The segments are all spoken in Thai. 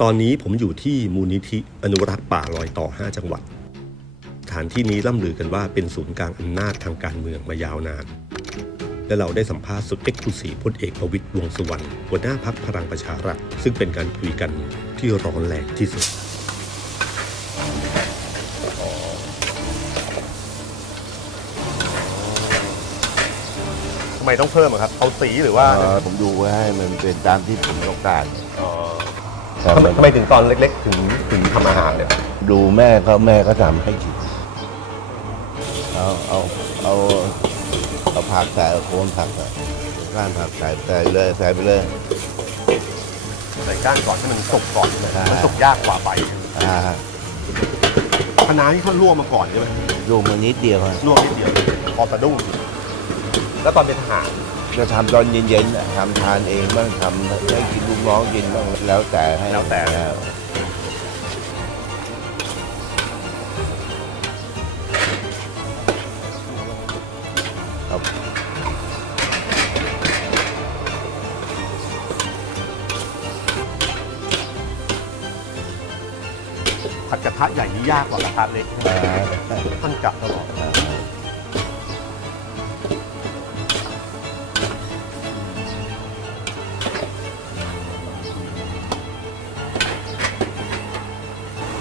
ตอนนี้ผมอยู่ที่มูลนิธิอนุรักษ์ป่าลอยต่อ 5 จังหวัด สถานที่นี้ล่ำลือกันว่าเป็นศูนย์กลางอำนาจทางการเมืองมายาวนาน และเราได้สัมภาษณ์สุดเอ็กซ์คลูซีฟพลเอกประวิตยวงษ์สุวรรณหัวหน้าพักพลังประชารัฐ ซึ่งเป็นการคุยกันที่ร้อนแรงที่สุด ทำไมต้องเพิ่มอะครับ เอาสีหรือว่า เอ่อผมดูว่าให้มันเป็นตามที่ผมต้องการแต่ ทำไมมันทำไมถึงตอนเล็กๆ ถึงถึงทำอาหารเนี่ยดูแม่เขาแม่ก็ทำให้กินเอาเอาเอาเอาผักใส่เอาโคนผักใส่ก้านผักใส่ใส่เลยใส่ไปเลย ใส่ก้านก่อนให้มันสุกก่อนใช่ไหมอ่ามัมันสุกยากกว่าใบอ่าคะน้าที่เขาลวกมาก่อนใช่ไหมดูมันนิดเดียวอะลวกนิดเดียวพอสะดุ้งแล้วตอนเป็นทหาร จะทำตอนเย็นๆน่ะทำทานเองบ้างทำให้กินลูกน้องกินบ้างแล้วแต่ให้แล้วแต่ ครับผัดกระทะใหญ่นี่ยากกว่ากระทะเล็กอ่าท่านกะตลอด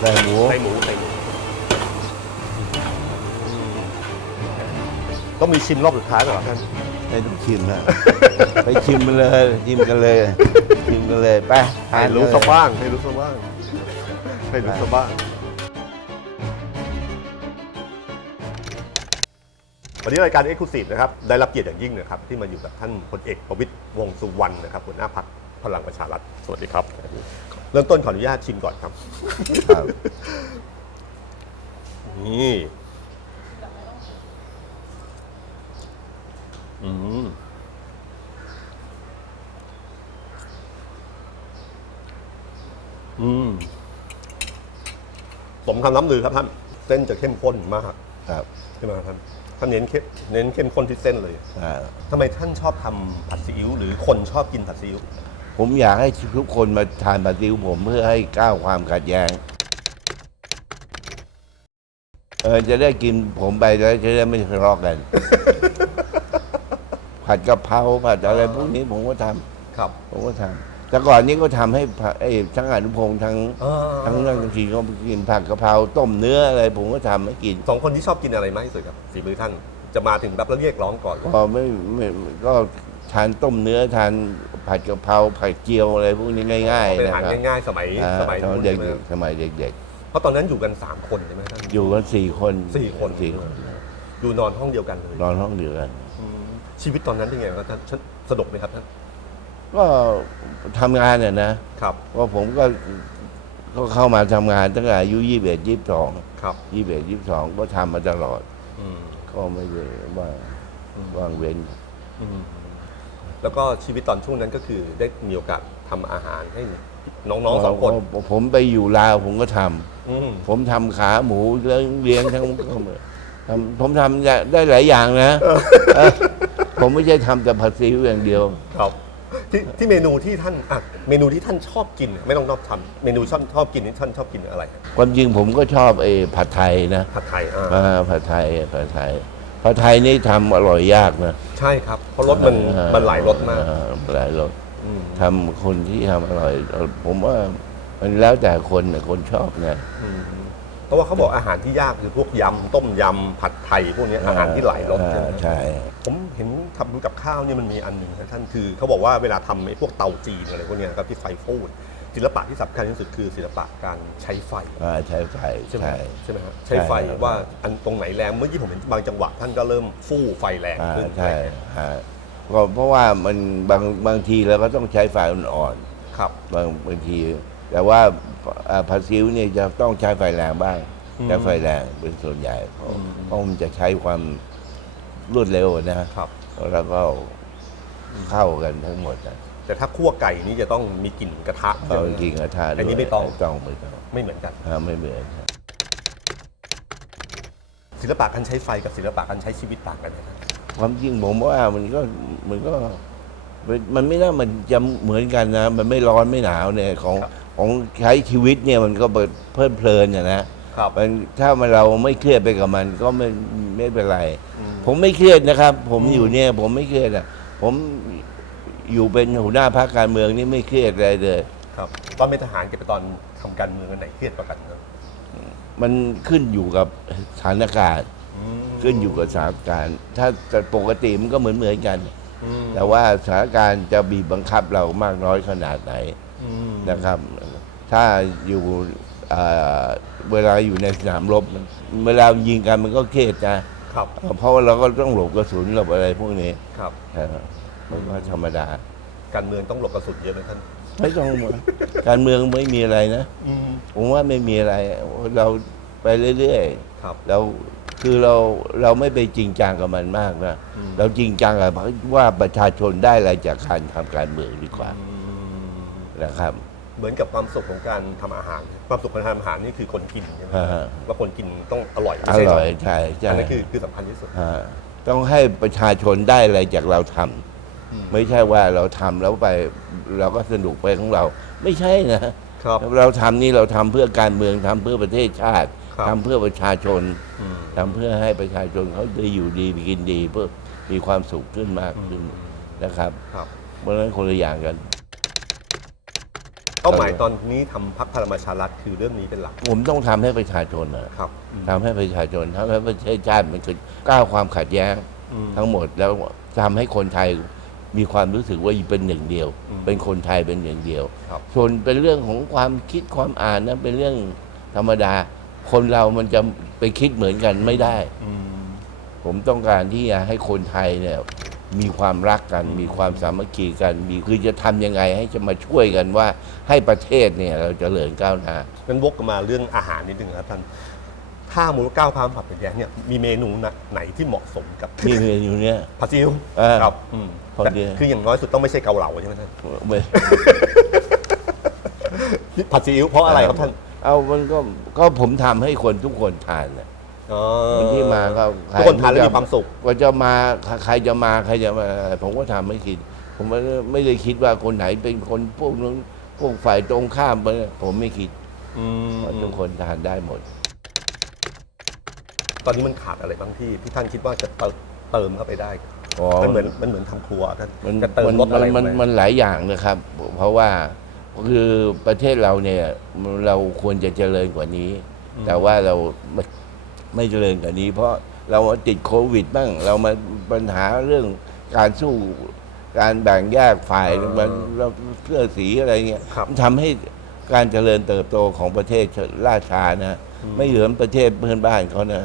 อ่าใส่หมูใส่หมูใส่หมูต้องมีชิมรอบสุดท้ายเหรอท่าน ไม่ต้องชิมนะ ไปชิมมันเลย ชิมกันเลย ชิมกันเลยไปให้ทานรู้เลยซะบ้างให้รู้ซะบ้างให้รู้ซะบ้าง วันนี้รายการ Exclusive นะครับ ได้รับเกียรติอย่างยิ่งนะครับ ที่มาอยู่กับท่านพลเอกประวิตยวงษ์สุวรรณนะครับหัวหน้าพักพลังประชารัฐ สวัสดีครับ เริ่มต้นขออนุญาตชิมก่อนครับ ครับ นี่อืมอืมสมคำล้ำลือครับท่าน เส้นจะเข้มข้นมากครับใช่ไหมครับท่านท่านเน้นเข้มเน้นเข้มข้นที่เส้นเลยอ่า ทำไมท่านชอบทำผัดซีอิ๊วหรือคนชอบกินผัดซีอิ๊ว ผมอยากให้ทุกคนมาทานปาติวผมเพื่อให้ก้าวความขัดแย้งเออจะได้กินผมไปแล้วจะได้ไม่ทะเลาะกัน ผัดกะเพราผัดอะไรพวกนี้ผมก็ทำครับ ผมก็ทำแต่ก่อนนี้ก็ทำให้ผัดไอ้ทั้งอนุพงษ์ทั้งอ่าทั้งนักดนตรีก็กินผัดกะเพราต้มเนื้ออะไร ผมก็ทำให้กิน สองคนที่ชอบกินอะไรมากที่สุดครับฝีมือท่านจะมาถึงแบบแล้วเรียกร้องก่อนเลยก็ไม่ไม่ก็ ทานต้มเนื้อทานผัดกะเพราผัดเจียวอะไรพวกนี้ง่ายเป็นๆอานะหารครับง่ายๆ สมัยอ่าสมัยตอนนู้นเด็กใช่ไหมครับๆสมัยเด็กเพราะตอนนั้นอยู่กัน 3 คนใช่ไหมท่าน ๆ อยู่กันสี่คนสี่คน สี่คนอยู่นอนห้องเดียวกันเลยนอนห้องเดียวกัน อืมชีวิตตอนนั้นเป็นไงครับท่านท่านสนุกไหมครับท่านก็ทำงานเนี่ยนะครับว่าผมก็ก็เข้ามาทำงานตั้งแต่อายุยี่สิบเอ็ดยี่สิบสองครับยี่สิบเอ็ดยี่สิบสองก็ทำมาตลอด อืมก็ไม่ได้ว่าอืมว่างเว้น อืม แล้วก็ชีวิตตอนช่วงนั้นก็คือได้มีโอกาสทำอาหารให้น้องๆสองคนผมไปอยู่ลาวผมก็ทำอืมผมทำขาหมูเลี้ยงเลี้ยงทั้งทำผมทำได้หลายอย่างนะเออผมไม่ใช่ทำแต่ผัดซีอิ๊วอย่างเดียว ครับที่ที่เมนูที่ท่านอะเมนูที่ท่านชอบกินไม่ต้องชอบทำเมนูชอบชอบกินนี่ท่านชอบกินอะไร ความจริงผมก็ชอบไอ้ผัดไทยนะผัดไทยอ่า อ่าผัดไทยผัดไทย ผัดไทยนี่ทำอร่อยยากนะใช่ครับ เพราะรสมันอ่มันหลายรสมากอ่หลายรสอืมทำคนที่ทำอร่อยเอ่อผมว่ามันแล้วแต่คนน่ะคนชอบนะอืมเพราะว่าเขาบอกอาหารที่ยากคือพวกยำต้มยำผัดไทยพวกเนี้ยอาหารที่หลายรสอ่าใช่ไหมใช่ ผมเห็นทำกับข้าวเนี่ยมันมีอันหนึ่งนะท่านคือเขาบอกว่าเวลาทำไอ้พวกเตาจีนอะไรพวกเนี้ยครับที่ไฟฟูด ศิลปะที่สำคัญที่สุดคือศิลปะการใช้ไฟ อ่าใช่ใช่ใช่ไหมใช่ ใช่ไหมครับใช้ไฟใช่ว่าอันตรงไหนแรงเมื่อกี้ผมเห็นบางจังหวะท่านก็เริ่มฟู่ไฟแรงอ่าขึ้นใช่ฮะก็เพราะว่ามันบางบางทีเราก็ต้องใช้ไฟอ่อนครับ ๆบางบางที แต่ว่าอ่าผัดซิวเนี่ยจะต้องใช้ไฟแรงบ้างอืมใช้ไฟแรงเป็นส่วนใหญ่เพราะอืม เพราะมันจะใช้ความรวดเร็วนะ ครับ แล้วก็เข้ากันทั้งหมดนะ แต่ถ้าคั่วไก่นี่จะต้องมีกลิ่นกระทะเอาจริงกระทะด้วยอันนี้ไม่ต้องต้องไม่ต้องไม่เหมือนกัน อ่าไม่เหมือนครับศิลปะการใช้ไฟกับศิลปะการใช้ชีวิตต่างกันนะครับความจริงผมว่ามันก็มันก็มันมันไม่น่ามันจะเหมือนกันนะ มันไม่ร้อนไม่หนาวเนี่ยของของใช้ชีวิตเนี่ยมันก็เพลิดเพลินอะนะครับ มันถ้ามันเราไม่เครียดไปกับมัน ก็ไม่ไม่เป็นไรอืมผมไม่เครียดนะครับ ผมอยู่เนี่ย ผมไม่เครียดอะ ผม อยู่เป็นหัวหน้าพรรคการเมืองนี่ไม่เครียดอะไรเลย ครับ ตอนเป็นทหารกับตอนทำการเมืองอันไหนเครียดกว่ากันครับมันขึ้นอยู่กับสถานการณ์ขึ้นอยู่กับสถานการณ์ ถ้าแต่ปกติมันก็เหมือนเหมือนๆกัน อืมแต่ว่าสถานการณ์จะบีบบังคับเรามากน้อยขนาดไหนอืมนะครับ ถ้าอยู่เอ่อเวลาอยู่ในสนามรบมันเวลายิงกันมันก็เครียดนะ ครับ เพราะว่าเราก็ต้องหลบกระสุนหลบอะไรพวกนี้ครับนะครับ มันก็ธรรมดา การเมืองต้องหลบกระสุนเยอะไหมท่าน ไม่ต้องการเมืองไม่มีอะไรนะ อืม ผมว่าไม่มีอะไร เราไปเรื่อยครับ ๆ เราคือเราเราไม่ไปจริงจังกับมันมากนะ อืม เราจริงจังกับว่าประชาชนได้อะไรจากการทำการเมืองดีกว่าอืมนะครับ เหมือนกับความสุขของการทำอาหาร ความสุขของการทำอาหารนี่คือคนกินใช่ไหมอ่าฮะ ว่าคนกินต้องอร่อยอไม่ใช่ร่เราอยใช่ใช่อันนั้นคือคือสำคัญที่สุด ฮะต้องให้ประชาชนได้อะไรจากเราทำอืม ไม่ใช่ว่าเราทำแล้วไปเราก็สนุกไปของเรา ไม่ใช่นะครับเราทำนี่เราทำเพื่อการเมืองทำเพื่อประเทศชาติครับทำเพื่อประชาชนอืมทำเพื่อให้ประชาชนเขาได้อยู่ดีกินดีเพื่อมีความสุขขึ้นมากขึ้นนะครับครับเพราะฉะนั้นคนละอย่างกันเป้าหมายตอนนี้ทำพักพลังประชารัฐคือเรื่องนี้เป็นหลัก ผมต้องทำให้ประชาชนนะครับอืมทำให้ประชาชนทำให้ประเทศชาติมันคือก้าวความขัดแย้งอืมทั้งหมดแล้วทำให้คนไทย มีความรู้สึกว่าเป็นหนึ่งเดียวอืมเป็นคนไทยเป็นหนึ่งเดียวครับส่วนเป็นเรื่องของความคิดความอ่านนั้นเป็นเรื่องธรรมดา คนเรามันจะไปคิดเหมือนกันไม่ได้อืมผมต้องการที่จะให้คนไทยเนี่ย มีความรักกัน มีความสามัคคีกัน มีคือจะทำยังไงให้จะมาช่วยกันว่าให้ประเทศเนี่ย เราจเจริญก้าวหน้างั้นวกกลับมาเรื่องอาหารนิดนึงครับท่าน ถ้ามูลก้าวความผัดเป็นแยงเนี่ยมีเมนูไหนที่เหมาะสมกับมีเมนูเนี้ย ผัดซีอิ๊วเออครับอืมพอดี แต่คืออย่างน้อยสุดต้องไม่ใช่เกาเหลาใช่ไหมท่านไม่ผัดซีอิ๊วเพราะอะไรครับท่านเอามันก็ก็ผมทำให้คนทุกคนทานนะอ๋อคนที่มาก็ใรทุกคนทานแล้วมีความสุขว่าจะมาใครจะมาใครจะมาผมก็ทำให้กินผมไม่ได้ไม่ได้คิดว่าคนไหนเป็นคนพวกนู้นพวกฝ่ายตรงข้ามไปผมไม่คิด อืมว่าทุกคนทานได้หมด ตอนนี้มันขาดอะไรบ้างที่ที่ท่านคิดว่าจะเติมเติมเข้าไปได้ อ๋อมันเหมือนมันเหมือนทำครัวท่านมันจะเติมมันรสอะไรมันลงไปมันหลายอย่างนะครับ เพราะว่าคือประเทศเราเนี่ยเราควรจะเจริญกว่านี้ แต่ว่าเราไม่ไม่เจริญกว่านี้ เพราะเราติดโควิดบ้างเรามาปัญหาเรื่องการสู้การแบ่งแยกฝ่ายมันเราเสื้อสีอะไรเงี้ยครับ มันทำให้การเจริญเติบโตของประเทศล่าช้านะ ไม่เหมือนประเทศเพื่อนบ้านเขานะ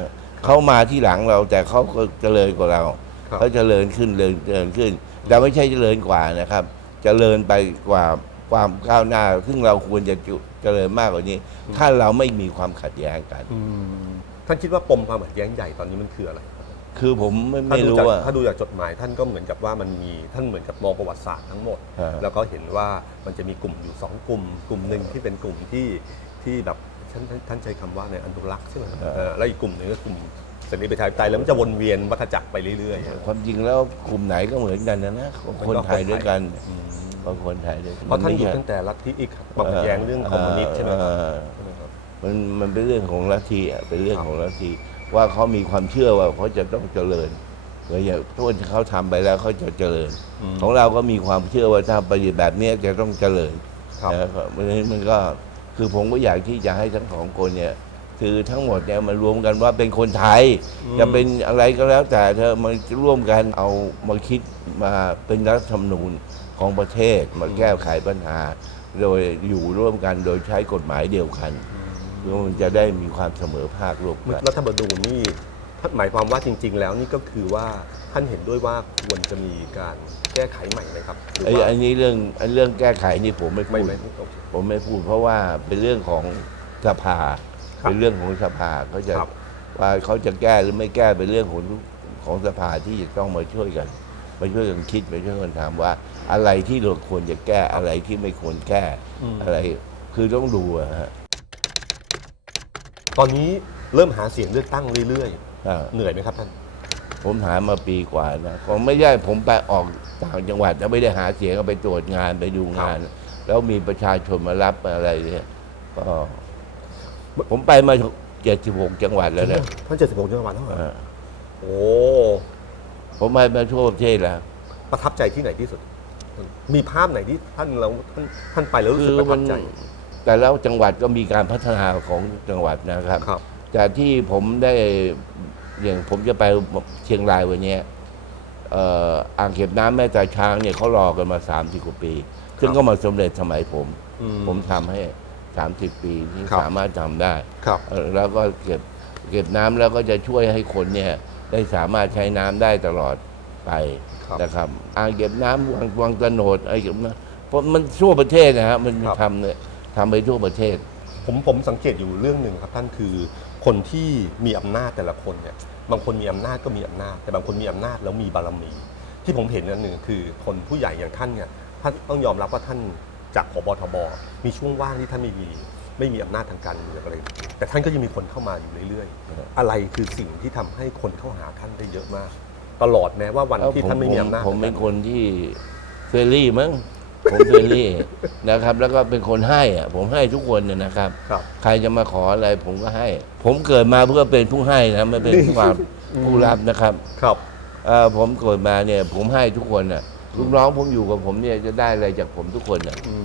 เขามาที่หลังเราแต่เขาก็เจริญกว่าเราครับ เขาเจริญขึ้นเจริญเจริญขึ้น แต่ไม่ใช่เจริญกว่านะครับ เจริญไปกว่าความก้าวหน้า ซึ่งเราควรจะจุเจริญมากกว่านี้ ถ้าเราไม่มีความขัดแย้งกัน อืมท่านคิดว่าปมความขัดแย้งใหญ่ตอนนี้มันคืออะไรครับคือผมไม่ถ้าไม่ดูรู้จากว่า ถ้าดูจากจดหมาย ท่านก็เหมือนกับว่ามันมีท่านเหมือนกับมองประวัติศาสตร์ทั้งหมด ฮะ แล้วก็เห็นว่ามันจะมีกลุ่มอยู่สองกลุ่ม กลุ่มหนึ่งที่เป็นกลุ่มที่ที่แบบ ท่านท่านท่านใช้คำว่าในอนุรักษ์ใช่ไหมครับเออแล้วอีกกลุ่มหนึ่งก็กลุ่มเสรีประชาธิปไตยแล้วมันจะวนเวียนวัฏจักรไปเรื่อยๆ ความจริงแล้วกลุ่มไหนก็เหมือนกันนะนะคนไทยด้วยกันอืมบางคนไทยด้วยกัเพราะท่านอยู่ไม่ใช่ตั้งแต่ลัทธิอีกความขัดแย้งเรื่องคอมมิวนิสต์ใช่ไหมครับเออใช่ไหมครับมันมันเป็นเรื่องของลัทธิอะเป็นเรื่องครับของลัทธิว่าเขามีความเชื่อว่าเขาจะต้องเจริญเหมือนอย่างทุกคนเขาทำไปแล้วเขาจะเจริญของเราก็มีความเชื่อว่าถ้าปฏิบัติแบบเนี้ยจะต้องเจริญครับ นะครับเพราะฉะนั้นมันก็ คือผมก็อยากที่จะให้ทั้งสองคนเนี่ยคือทั้งหมดเนี่ยมารวมกันว่าเป็นคนไทย จะเป็นอะไรก็แล้วแต่เธอมาร่วมกันเอามาคิดมาเป็นรัฐธรรมนูญของประเทศมาแก้ไขปัญหา โดยอยู่ร่วมกันโดยใช้กฎหมายเดียวกันเพื่อมันจะได้มีความเสมอภาคร่วมกันรัฐธรรมนูญนี่ท่านหมายความว่าจริง ๆ แล้วนี่ก็คือว่าท่านเห็นด้วยว่าควรจะมีการแก้ไขใหม่ไหมครับหรือไอ้ว่าอันนี้เรื่องไอ้เรื่องแก้ไขนี่ผมไม่ไม่พูด ไม่โอเค ผมไม่พูดเพราะว่าเป็นเรื่องของสภา ครับเป็นเรื่องของสภาเขาจะครับ ว่าเขาจะแก้หรือไม่แก้เป็นเรื่องของของสภาที่จะต้องมาช่วยกันมาช่วยกันคิดมาช่วยกันถามว่า อะไรที่เราควรจะแก้อะไรที่ไม่ควรแก้อืมอะไร คือต้องดูอะฮะตอนนี้เริ่มหาเสียงเลือกตั้งเรื่อยอ่า ๆ เหนื่อยไหมครับท่าน ผมหามาปีกว่านะผมไม่ใช่ผมไปออกต่างจังหวัดแล้วไม่ได้หาเสียงก็ไปตรวจงานไปดูงานผแล้วมีประชาชนมารับอะไรเนี่ยก็ผมไปมาเจ็ดสิบหกจังหวัดแล้วนะท่านเจ็ดสิบหกจังหวัดแล้วเหรออ่าโอ้ผมไปมาทั่วประเทศแล้ว ประทับใจที่ไหนที่สุด มีภาพไหนที่ท่านเราท่านท่านไปแล้วรู้คืสึกอประมัทันบใจ แต่แล้วจังหวัดก็มีการพัฒนาของจังหวัดนะครับ ครับ แต่ที่ผมได้ อย่างผมจะไปเชียงรายวันเนี้ยเอ่ออ่างเก็บน้ำแม่ตาช้างเนี่ยเขารอกันมาสามสิบกว่าปี ซึ่งก็มาสำเร็จสมัยผมอืมผมทำให้สามสิบปีที่ครับสามารถทำได้ครับเอ่อแล้วก็เก็บเก็บน้ำแล้วก็จะช่วยให้คนเนี่ยได้สามารถใช้น้ำได้ตลอดไปครับนะครับอ่างเก็บน้ำวังวังตะโนดไอ้เก็บน้ำเพราะมันทั่วประเทศนะฮะมันครับทำเนี่ยทำไปทั่วประเทศ ผมผมสังเกตอยู่เรื่องหนึ่งครับท่านคือ คนที่มีอำนาจแต่ละคนเนี่ยบางคนมีอำนาจก็มีอำนาจ แต่บางคนมีอำนาจแล้วมีบารมี ที่ผมเห็นนั่นหนึ่งคือคนผู้ใหญ่อย่างท่านเนี่ยท่านต้องยอมรับว่าท่านจากพบทบมีช่วงว่างที่ท่านไม่มีไม่มีอำนาจทางการเมืองอะไร แต่ท่านก็ยังมีคนเข้ามาอยู่เรื่อยๆ อะไรคือสิ่งที่ทำให้คนเข้าหาท่านได้เยอะมาก ตลอดแม้ว่าวันที่ท่านไม่มีอำนาจผมเป็นทางคการนที่เฟรนลี่มั้ง ผมเฟรนลี่นะครับ แล้วก็เป็นคนให้อะผมให้ทุกคนเนี่ยนะครับ ครับ ใครจะมาขออะไรผมก็ให้ ผมเกิดมาเพื่อเป็นผู้ให้นะไม่เป็นความผู้รับนะครับครับ เอ่อผมเกิดมาเนี่ย ผมให้ทุกคนน่ะลูกน้องผมอยู่กับผมเนี่ยจะได้อะไรจากผมทุกคนน่ะอื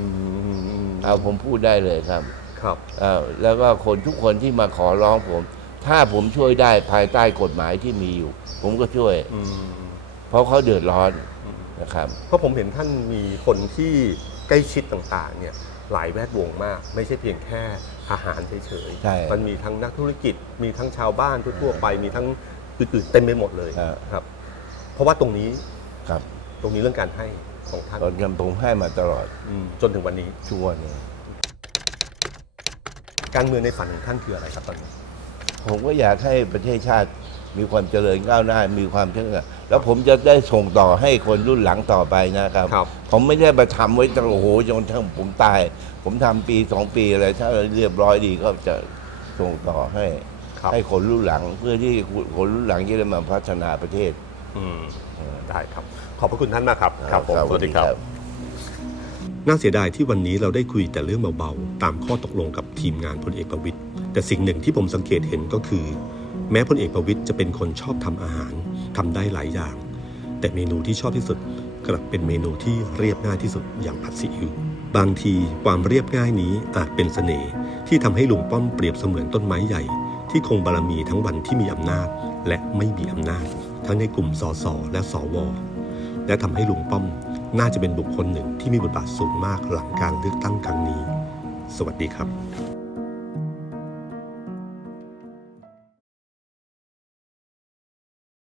มเอาผมพูดได้เลยครับครับ เอ่อแล้วก็คนทุกคนที่มาขอร้องผม ถ้าผมช่วยได้ภายใต้กฎหมายที่มีอยู่ ผมก็ช่วย อืมเพราะเขาเดือดร้อน นะครับเพราะผมเห็นท่านมีคนที่ใกล้ชิดต่างๆเนี่ยหลายแวดวงมาก ไม่ใช่เพียงแค่ทหารเฉยใช่มันมีทั้งนักธุรกิจ มีทั้งชาวบ้านทั่วๆไปมีทั้งอื่นๆเต็มไปหมดเลยครับครับ เพราะว่าตรงนี้ครับตรงนี้เรื่องการให้ของท่านตอนนั้นผมให้มาตลอดอืมจนถึงวันนี้ ช่วงนี้การเมืองในฝันของท่านคืออะไรครับตอนนี้ผมก็อยากให้ประเทศชาติ มีความเจริญก้าวหน้ามีความเชื่อแล้วผมจะได้ส่งต่อให้คนรุ่นหลังต่อไปนะครับ ครับ ผมไม่ได้มาทำไว้ตลอดโอ้โหจนทั้งผมตาย ผมทำปีสองปีอะไรถ้าเรียบร้อยดีก็จะส่งต่อให้ ครับ ให้คนรุ่นหลังเพื่อที่คนรุ่นหลังจะได้มาพัฒนาประเทศ อืมได้ครับ ขอบพระคุณท่านมากครับ ครับผมสวัสดีครับ น่าเสียดายที่วันนี้เราได้คุยแต่เรื่องเบาๆ ตามข้อตกลงกับทีมงานพลเอกประวิตยแต่สิ่งหนึ่งที่ผมสังเกตเห็นก็คือ แม้พลเอกประวิตยจะเป็นคนชอบทำอาหารทำได้หลายอย่าง แต่เมนูที่ชอบที่สุดกลับเป็นเมนูที่เรียบง่ายที่สุดอย่างผัดซีอิ๊วบางทีความเรียบง่ายนี้อาจเป็นเสน่ห์ที่ทำให้ลุงป้อมเปรียบเสมือนต้นไม้ใหญ่ ที่คงบารมีทั้งวันที่มีอำนาจ และไม่มีอำนาจ ทั้งในกลุ่มสสและสวและทำให้ลุงป้อมน่าจะเป็นบุคคลหนึ่งที่มีบทบาทสูงมากหลังการเลือกตั้งครั้งนี้ สวัสดีครับ